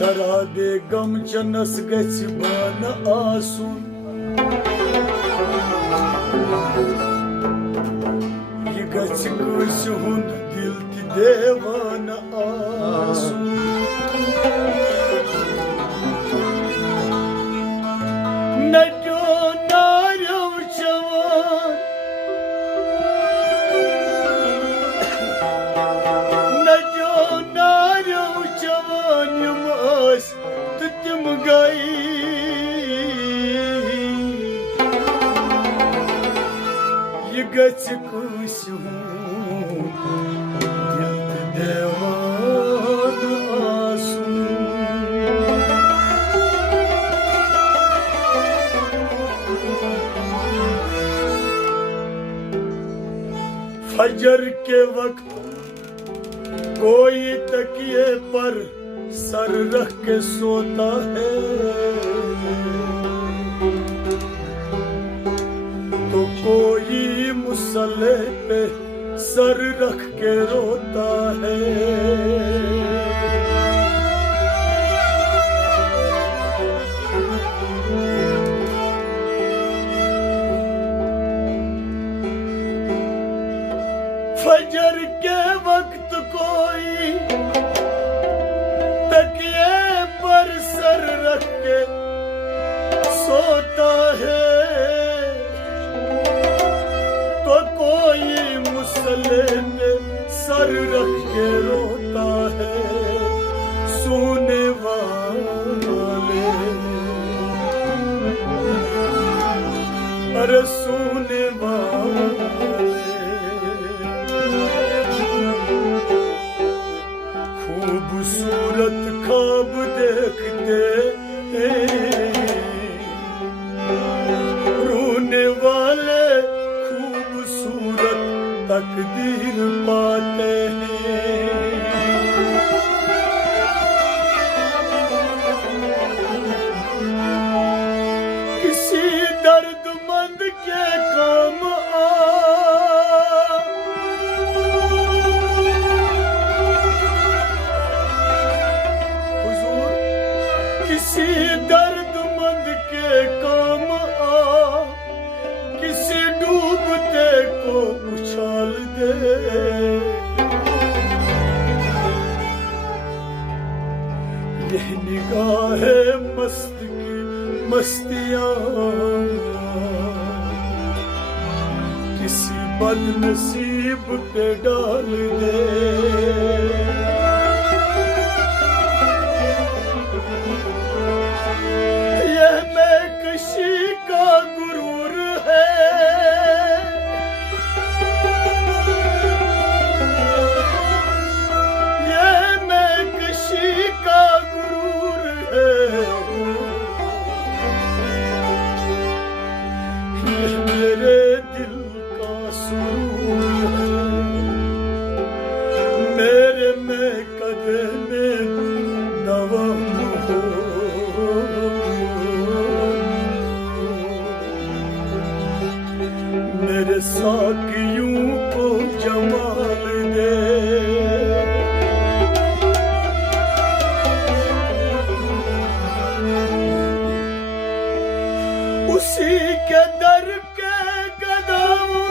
शराबे गम चनस गछ बान आसून ये गछ कुछ हुंद दिल ति देवान आसून नटो नारो जवान नटो नारो जवान तो तुम गई ये गछ कुछ दिल देवान आसून फजर के वक्त कोई तकिए पर सर रख के सोता है तो कोई मुसल्ले पे सर रख के रोता है। फजर के वक्त कोई तकिए पर सर रख के सोता है तो कोई मुसल्ले पे सर रख के रोता है। सोने वाले अरे सोने वाले खूबसूरत ख्वाब देखते रोने वाले खूबसूरत तकदीर पाते हैं। किसी दर्दमंद के काम किसी दर्दमंद के काम आ किसी डूबते को उछाल दे। यह निगाहे मस्त की मस्तियां किसी बदनसीब पे डाल दे। किसी का गुरूर है ये मैं किसी का गुरूर है ये मेरे दिल का सुरूर है मेरे में कदे में दवा हो मेरे साकियों को जमाल दे। उसी के दर के गदाऊं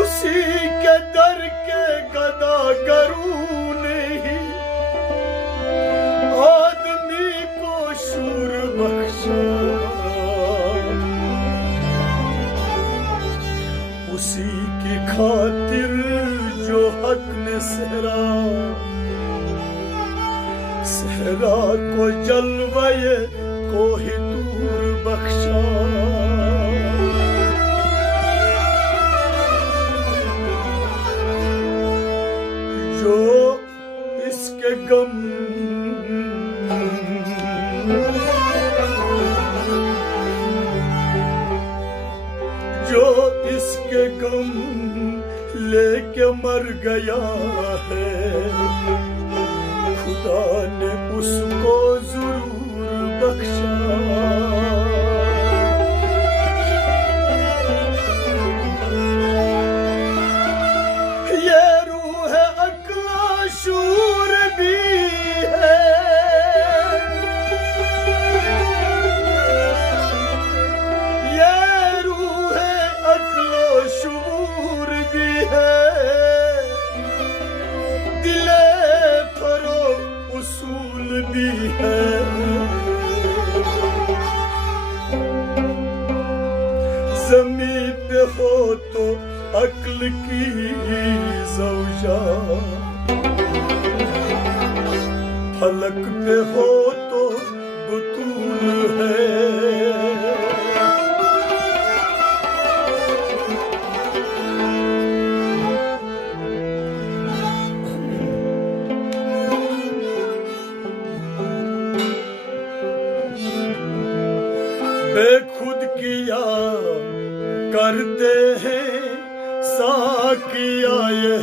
उसी के दर के गदा करूं नहीं आदमी को शूर बख्शा। उसी की खातिर जो हक ने सहरा को जलवाए को ही दूर बख्शा। जो के गम लेके मर गया है, खुदा ने उसको जरूर बख्शा। ये रूह अक्ल शूर भी है, ये रूह अक्ल शूर भी है, दिले फरो उसूल भी है। ज़मीं पे हो तो अक्ल की ज़ौजा, फलक पे हो तो बतूल है। बेखुद किया करते हैं साकिया ये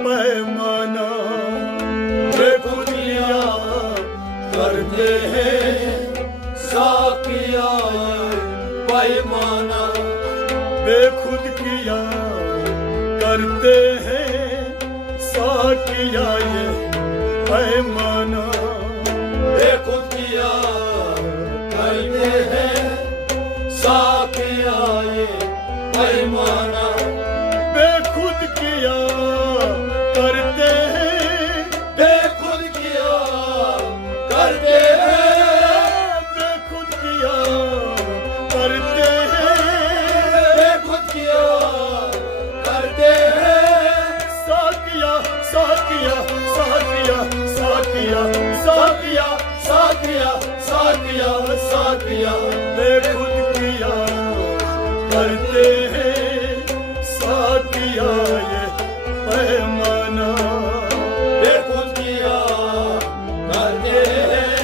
पैमाना, बेखुद किया करते हैं साकिया ये पैमाना, बेखुद किया करते हैं साकिया ये पैमाना, बेखुद किया करते हैं साकिया ये पैमाना, बेखुद किया करते हैं, बेखुद किया करते हैं, बेखुद किया करते हैं, बेखुद किया करते हैं। साकिया साकिया साकिया साकिया साकिया साकिया साकिया साकिया, बेखुद किया करते हैं साकिया ये पैमाना, बेखुद किया करते हैं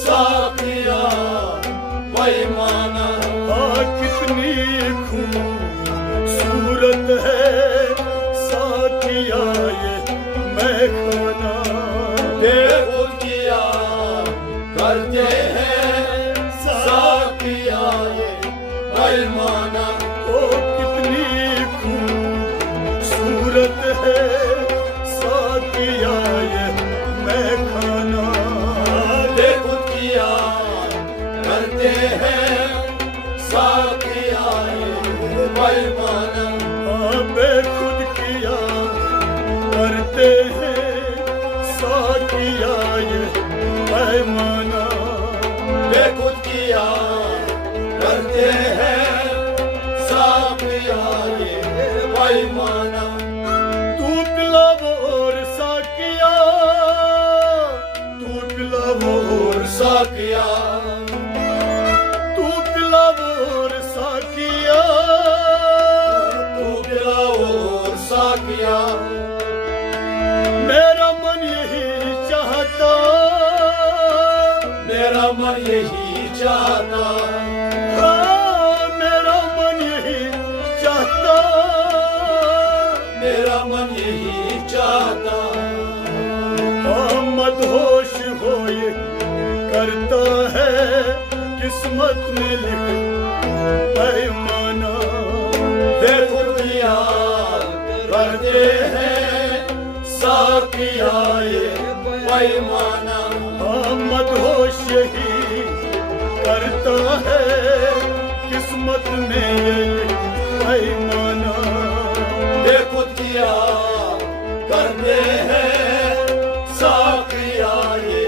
साकिया पैमाना। कितनी खूबसूरत है साकिया ये मैखाना, बेखुद किया करते हैं साकिया ये पैमाना। ओ कितनी खूबसूरत है साकिया ये मैखाना, बेखुद किया करते हैं साकिया ये पैमाना, बेखुद किया करते हैं साकिया ये पैमाना, बेखुद किया करते हैं साकिया ये पैमाना। तू पिलावो और साकिया, तू पिलावो और साकिया, तू पिलावो और साकिया, तू पिलावो और साकिया। मेरा मन यही चाहता, मेरा मन यही चाहता, मेरा मन यही चाहता, मेरा मन यही चाहता। मदहोश हो ये करता है किस्मत में लिख पैमाना, बेखुद किया करते हैं साकिया ये पैमाना। मदहोश यही करता है किस्मत में ये पैमाना, बेखुद किया करते हैं साकिया ये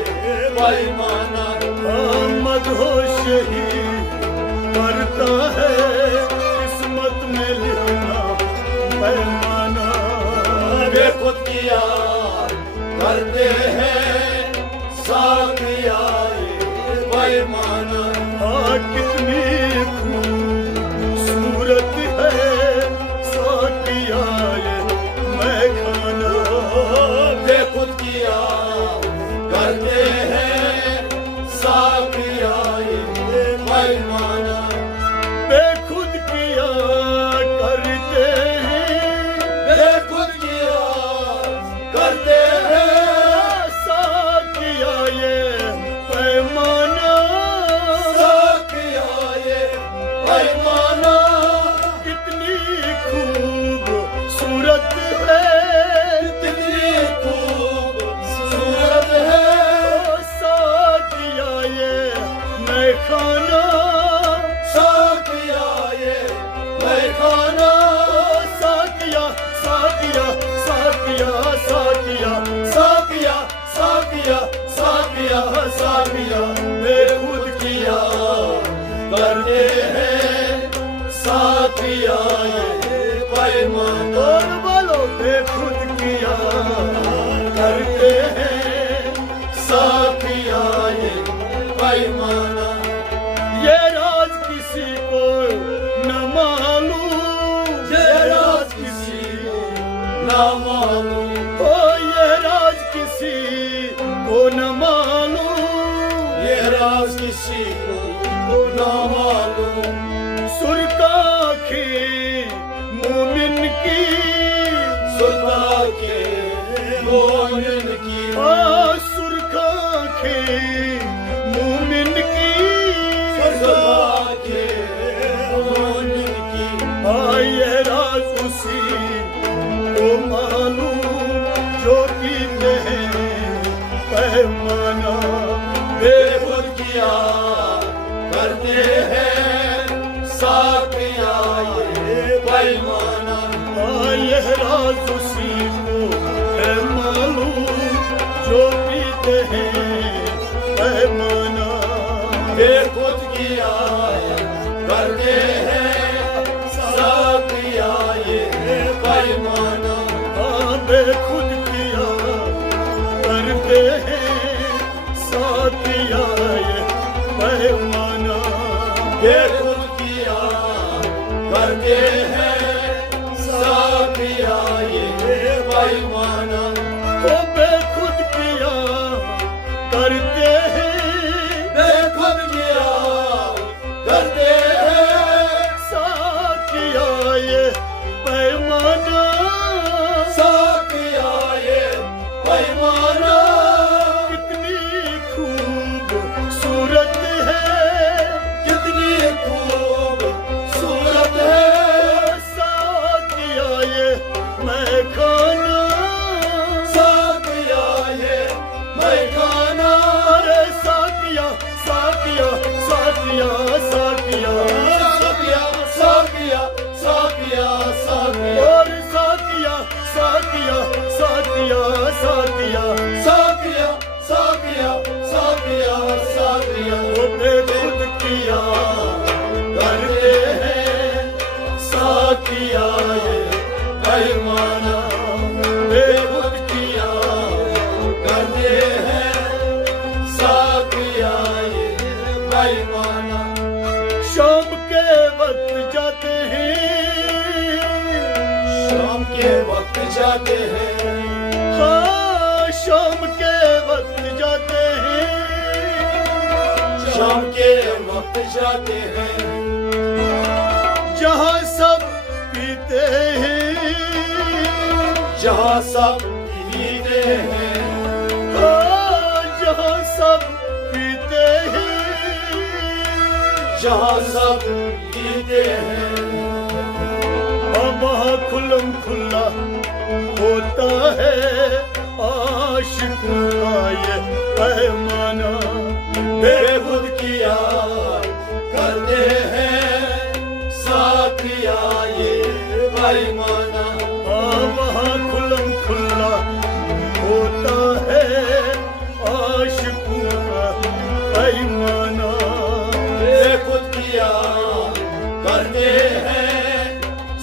पैमाना। मदहोश यही करता है किस्मत में लिखना पैमाना, बेखुद किया करते हैं साकिया ये पैमाना। कितनी खूबसूरत है साकिया ये मैखाना, बेखुद किया करते हैं साकिया ये पैमाना, बेखुद किया करते पैमाना कितनी खूबसूरत है, कितनी खूबसूरत है। ओ साकिया ये मैं खाना, साकिया ये मैं खाना। साकिया साकिया साकिया साकिया साकिया साकिया साकिया साकिया बेखुद किया करते हैं साकिया ये पैमाना। और बोलो बेखुद किया करते हैं साकिया ये पैमाना। ये राज किसी को न मालूम, ये राज किसी को न मालूम। ओ ये राज किसी को न मालूम, ये राज किसी को न मालूम। सुरका की मोमिन की, सुरका के मोमिन की। सुरका की मोमिन की, सुरका के मोमिन की। ये राज उसी को मालूम जो पीते हैं पैमाना। बेखुद किया करते हैं साकिया ये पैमाना। यह राज उसी को है मालूम जो पीते हैं पैमाना। बेखुद किया करते हैं साकिया ये पैमाना। बेखुद किया करते हैं साकिया ये पैमाना। बेखुद किया करते हैं साकिया ये पैमाना। ओ बेखुद किया करते हैं, बेखुद किया करते हैं साकिया ये पैमाना। साकिया ये पैमाना कितनी खूबसूरत है, कितनी खूबसूरत है। साकिया ये मैं खाना, साकिया ये मैं खाना। अरे साकिया साकिया साकिया साकिया साकिया साकिया साकिया साकिया। और साकिया साकिया साकिया साकिया साकिया साकिया साकिया साकिया। वो बेखुद किया करते हैं साकिया ये पैमाना। बेखुद किया करते हैं साकिया ये पैमाना। शाम के वक्त जाते हैं, शाम के वक्त जाते हैं। हाँ शाम के वक्त जाते हैं, शाम के वक्त जाते हैं। जहाँ सब पीते हैं, जहाँ सब पीते हैं। हाँ जहाँ सब पीते हैं, जहाँ सब पीते हैं। वहाँ खुल्लम खुल्ला होता है आशिकों का ये पैमाना। बेखुद किया करते हैं साकिया ये पैमाना। वहाँ खुल्लम खुल्ला होता है आशिकों का पैमाना। बेखुद किया करते हैं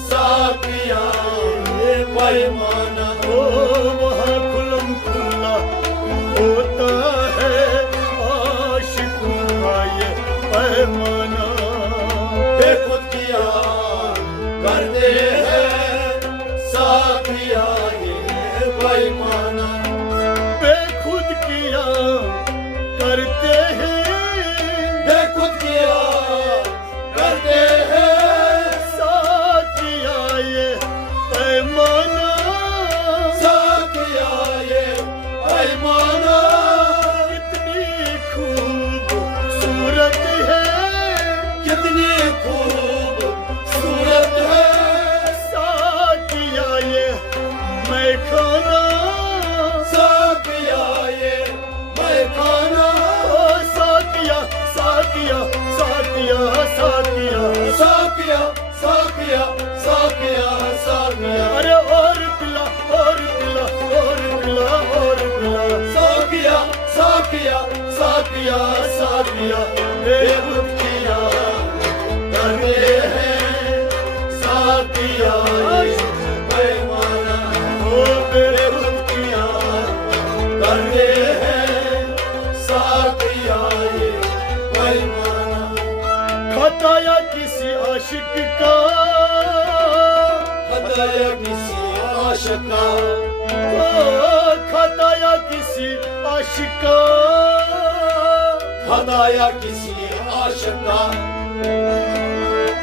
साकिया ये पैमाना। वहाँ खुल्लम खुल्ला होता है आशिकों का ये पैमाना। बेखुद किया करते हैं किया साथिया बेखुद किया करते हैं साथिया ये बेईमाना ओ बेखुद किया करते हैं साथिया ये बेईमाना खताया किसी आशिक का खताया किसी आशिक का खताया किसी आशिक का खताया किसी आशिक का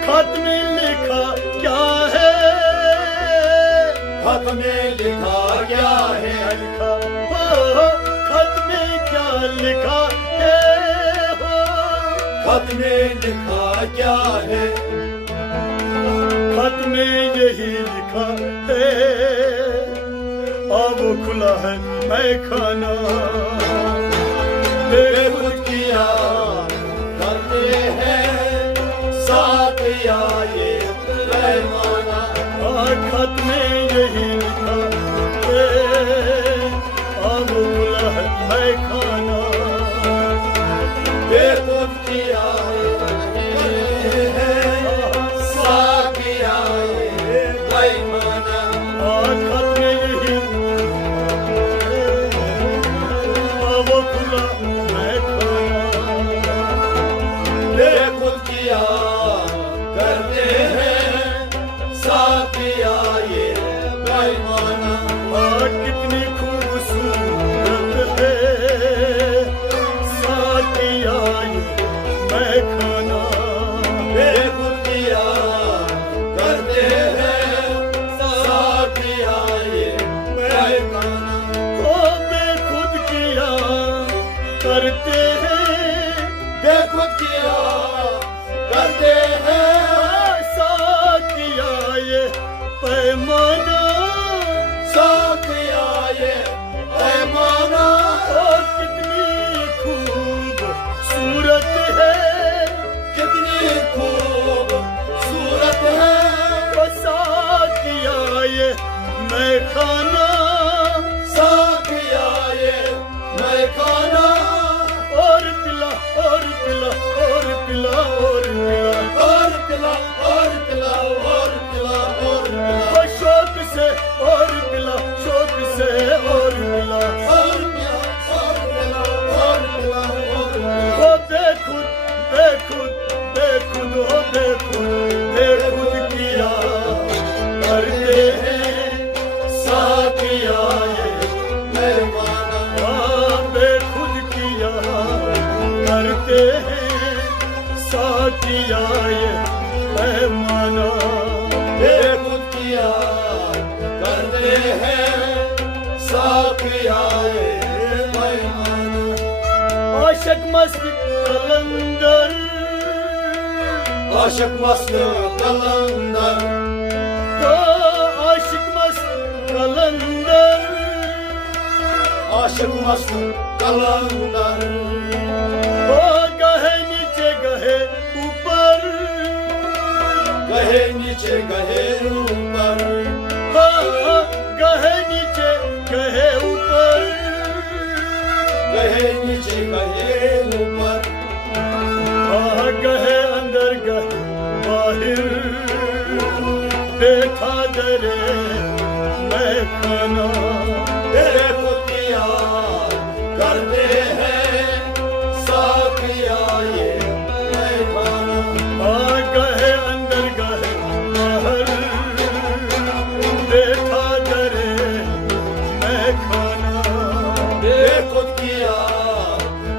खत में लिखा क्या है खत में लिखा क्या है लिखा खत में क्या लिखा है खत में लिखा क्या है खत में यही लिखा है अब खुला है मैं खाना बेखुद किया करते हैं साथिया ये बेईमाना खत में यही लिखा है अब खुला है मैं खाना बेखुद किया करते हैं साथिया ये बेईमाना खत में यही बेखुद किया करते हैं साथिया ये बेईमाना कितनी खूबसूरत है साथिया ये मैं खाना बेखुद किया करते हैं साथिया ये बेईमाना ओ बेखुद किया करते हैं बेखुद किया करते हैं साथिया ये पैमाना साथिया ये पैमाना कितनी खूब सूरत है कितनी खूब सूरत है साथिया ये मैं खाना साथिया ये मैं खाना और पिला और पिला और पिला और पिला और पिला और पिला और पिला और पिला शौक से और पिला शौक से और पिला और पिला और पिला और पिला और पिला बेखुद बेखुद बेखुद हो बेखुद बेखुद किया करते हैं साथिया ये बेईमाना बेखुद किया करते हैं साथिया ये बेईमाना बेखुद किया करते हैं साथिया ये बेईमाना आशिक मस्त कलंदर आशिक मस्त कलंदर आशिक मस्त कलंदर आशिक मस्त कलंदर गहे नीचे गहे ऊपर गहे नीचे गहे ऊपर गहे नीचे गहे ऊपर गहे नीचे गहे ऊपर गहे अंदर गहे बाहर देखा दरे मैं खाना बेखुद किया करते हैं साथिया ये बेईमाना गहे अंदर गहे बाहर देखा दरे मैं खाना बेखुद किया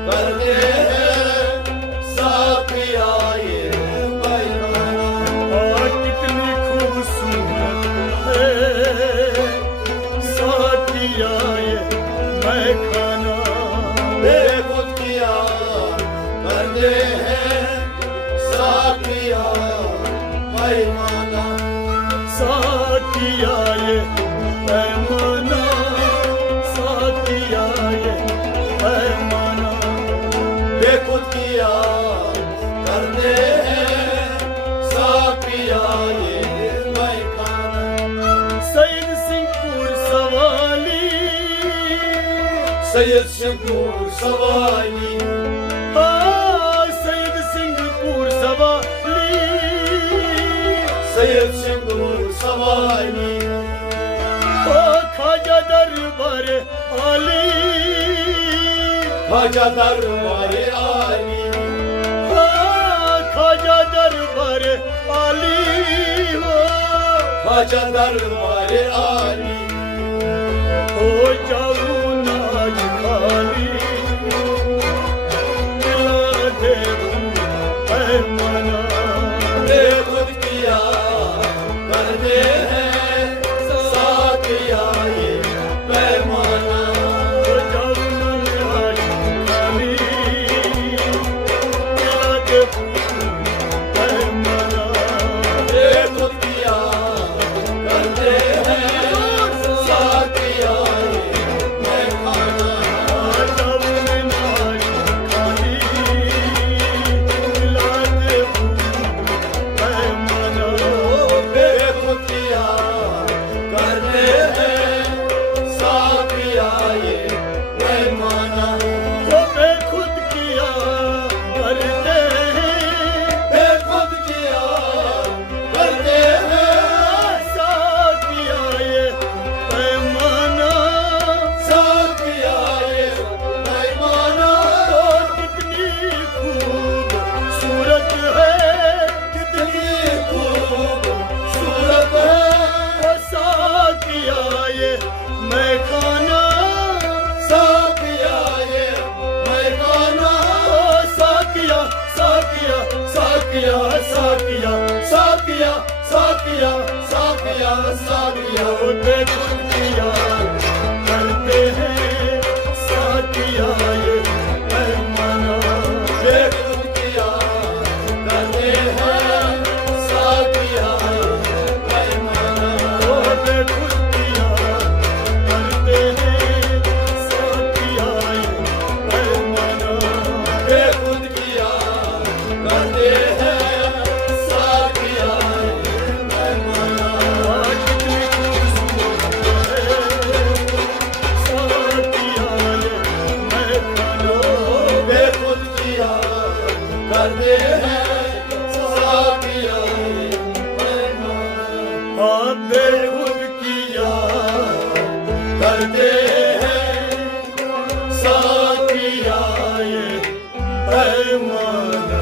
करते हैं साथिया ये बेईमाना कितनी खूबसूरत है साथिया ये मैं खाना बेखुद किया करते हैं साथिया बेईमाना साथिया ये बेईमाना साथिया ये बेईमाना बेखुद किया करते हैं साथिया ये बेईमाना सैयद सिंहपुर सवाली सैयद सिंहपुर सवाली आली ओ खाजा दरबार आली खाजा दरबार आली ओ खाजा दरबार आली हो खाजा दरबार आली हो जाऊं नाज खाली मिला दे पैमाना दे खुद किया करते हैं साथ आए पैमाना हो जाऊं नाज खाली मिला दे पैमाना दे खुद किया करते हैं साथ आए पैमाना हो जाऊं नाज खाली मिला दे पैमाना बेखुद किया करते हैं साथ आए पैमाना वो बेखुद किया करते हैं बेखुद किया करते हैं साथ आए पैमाना साथ आए पैमाना तो कितनी खूब सूरत है कितनी खूब सूरत है वो साथ आए मैं खाना साथ आए मैं खाना साकिया साकिया साकिया साकिया साकिया साकिया साकिया साकिया वो बेखुद किया करते हैं साथ आए पैमाना बेखुद किया करते हैं साथ आए पैमाना वो बेखुद किया करते हैं साथ आए पैमाना बेखुद किया करते हैं साथ आए पैमाना कितनी खूबसूरत है साथ आए पैमाना बेखुद किया करते हैं साथ आए पैमाना हाँ बेखुद किया करते हैं साथ आए पैमाना